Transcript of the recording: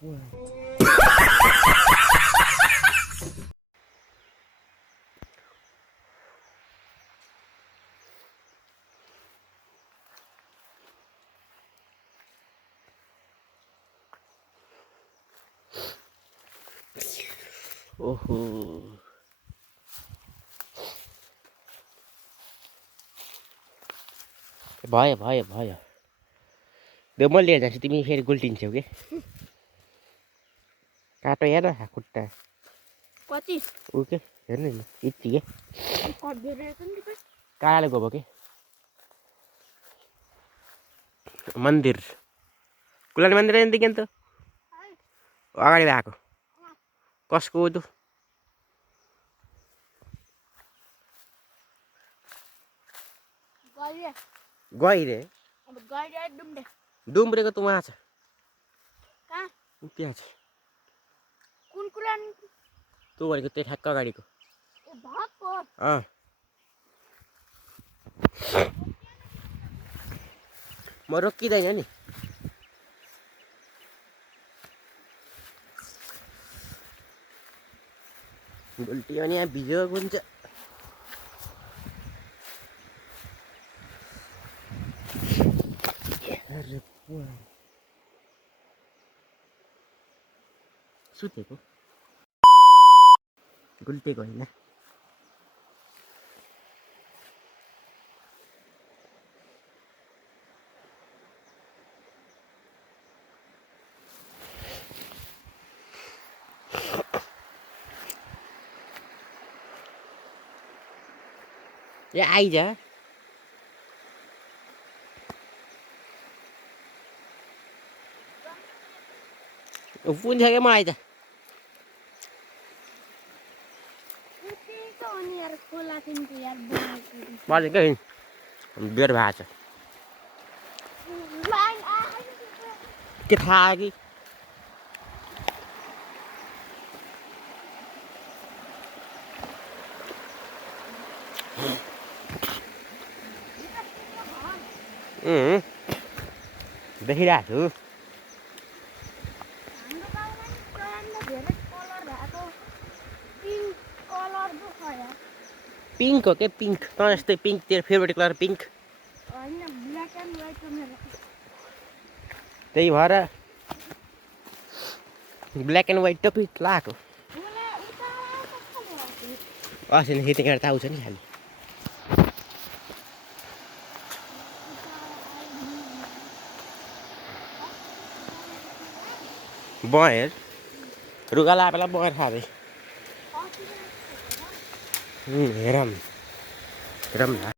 ओहो भयो भयो भयो त्यो म लिएर जान्छु तिमी फेरि गुल्टिन्छौ कि काटो हेर खुट्टा कति ऊ के हेर्नु नि यति के कालो गयो के मन्दिर कुलानी मन्दिर जाँदै के त अगाडि भएको कसको हो त गहिरे डुम्रेको त उहाँ छ त्यहाँ छ तँ भनेको त्यही ठ्याक्क अगाडिको म रोकिँदैन नि उल्टी अनि यहाँ भिजेको हुन्छ सुतेको गुल्टेको होइन ए आइज पुन्छ क्या म आइज भनेको बेर भएको छ के थाहा कि देखिरहेको छु पिङ्क हो क्या पिङ्क तँ जस्तै पिङ्क तेरो फेभरेट कलर पिङ्क त्यही भएर ब्ल्याक एन्ड व्हाइट टपी लगाएको अस्ति यतिखेर त आउँछ नि खालि बहेर रुगा लाएर बेला बहेर खाँदै हेरौँ हेरौँ